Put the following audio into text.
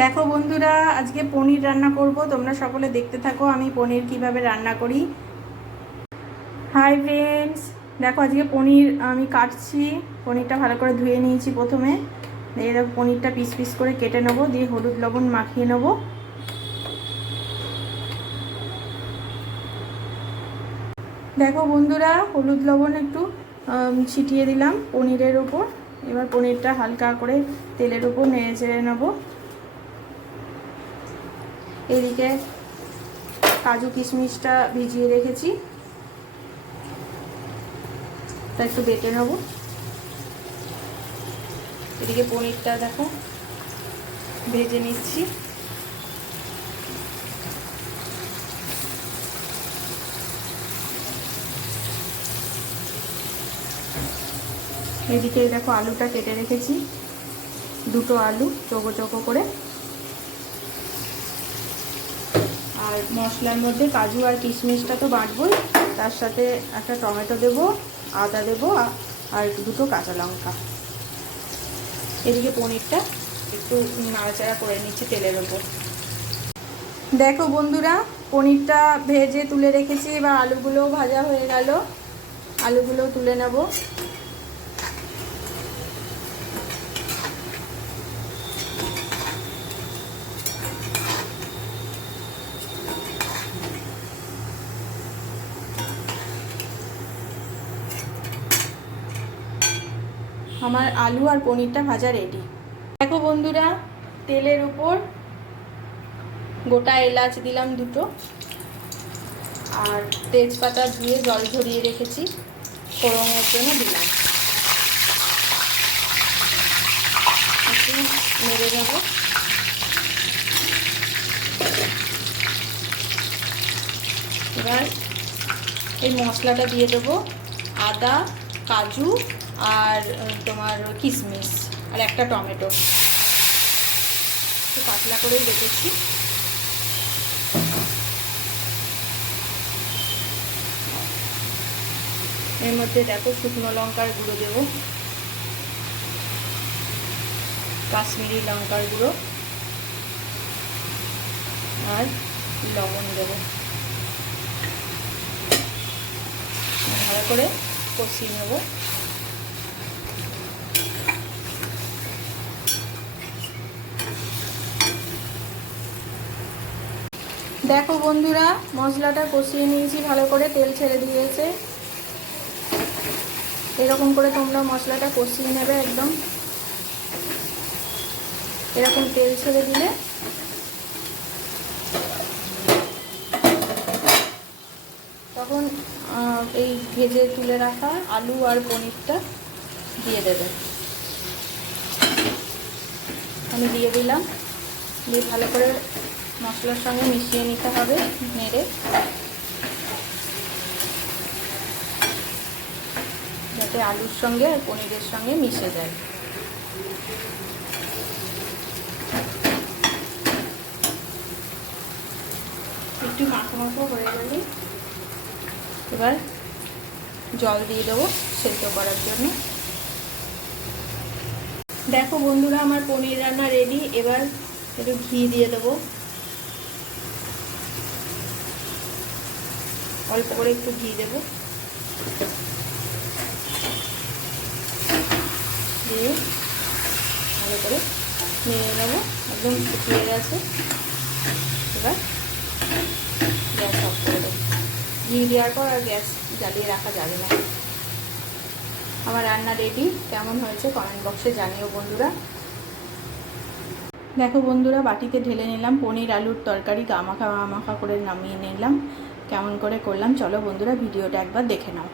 দেখো বন্ধুরা, আজকে পনির রান্না করব। তোমরা সকলে দেখতে থাকো আমি পনির কীভাবে রান্না করি। হাই ফ্রেন্ডস দেখো আজকে পনির আমি কাটছি। পনিরটা ভালো করে ধুয়ে নিয়েছি প্রথমে। দিয়ে দেখো পনিরটা পিস পিস করে কেটে নেব, দিয়ে হলুদ লবণ মাখিয়ে নেব। দেখো বন্ধুরা, হলুদ লবণ একটু ছিটিয়ে দিলাম পনিরের ওপর। এবার পনিরটা হালকা করে তেলের ওপর নেড়ে চেড়ে নেব। এদিকে কাজু কিশমিশটা ভিজিয়ে রেখেছি। তা একটু বেটে নেব। এদিকে পনিরটা দেখো, ভেজে নিচ্ছি। এদিকে দেখো আলুটা কেটে রেখেছি। দুটো আলু, চোখো চোখো করে। আর মশলার মধ্যে কাজু আর কিশমিশটা তো বাটবই। তার সাথে একটা টমেটো দেব, আদা দেব আর দুটো কাঁচা লঙ্কা। এদিকে পনিরটা একটু নাড়াচাড়া করে নিচ্ছি তেলের ওপর। দেখো বন্ধুরা, পনিরটা ভেজে তুলে রেখেছি, এবার আলুগুলোও ভাজা হয়ে গেল। আলুগুলোও তুলে নেব। আমার আলু আর পনিরটা ভাজা রেডি দেখো বন্ধুরা, তেলের উপর গোটা এলাচ দিলাম দুটো, আর তেজপাতা ধুয়ে জল ঝরিয়ে রেখেছি, ফোড়নের জন্য দিলাম। একটু নেড়ে এবার এই মশলাটা দিয়ে দেবো আদা, কাজু আর তোমার কিশমিশ আর একটা টমেটো। একটু পাতলা করে বেটেছি। এর মধ্যে দেখো শুকনো লঙ্কার গুঁড়ো দেবো। কাশ্মীরি লঙ্কার গুঁড়ো। আর লবণ দেবো। ভালো করে কষিয়ে নেব। দেখো বন্ধুরা, মশলাটা কষিয়ে নিয়েছি, ভালো করে তেল ছেড়ে দিয়েছে। এরকম করে তোমরা মশলাটা কষিয়ে নেবে একদম। এরকম তেল ছেড়ে দিলে। তখন এই ভেজে তুলে রাখা আলু আর পনিরটা দিয়ে দেবে। আমি দিয়ে দিলাম। দিয়ে ভালো করে মশলার সঙ্গে মিশিয়ে নিতে হবে, নেড়ে। যাতে আলুর সঙ্গে আর পনিরের সঙ্গে মিশে যায়। একটু মাখো মাখো হয়ে গেলে এবার জল দিয়ে দেবো সেদ্ধ করার জন্য। দেখো বন্ধুরা, আমার পনির রান্না রেডি এবার একটু ঘি দিয়ে দেবো। অল্প করে একটু ঘি দেবো। দিয়ে ভালো করে নিয়ে নেব। একদম শুকিয়ে গেছে। এবার গ্যাস অফ করে দেবো। ঘি দেওয়ার পর আর গ্যাস জ্বালিয়ে রাখা যাবে না। আমার রান্না রেডি কেমন হয়েছে কমেন্ট বক্সে জানিও বন্ধুরা। দেখো বন্ধুরা, বাটিতে ঢেলে নিলাম, পনির, আলুর তরকারি গামাখা মাখা করে নামিয়ে নিলাম। কেমন করে করলাম চলো বন্ধুরা ভিডিওটা একবার দেখে নাও।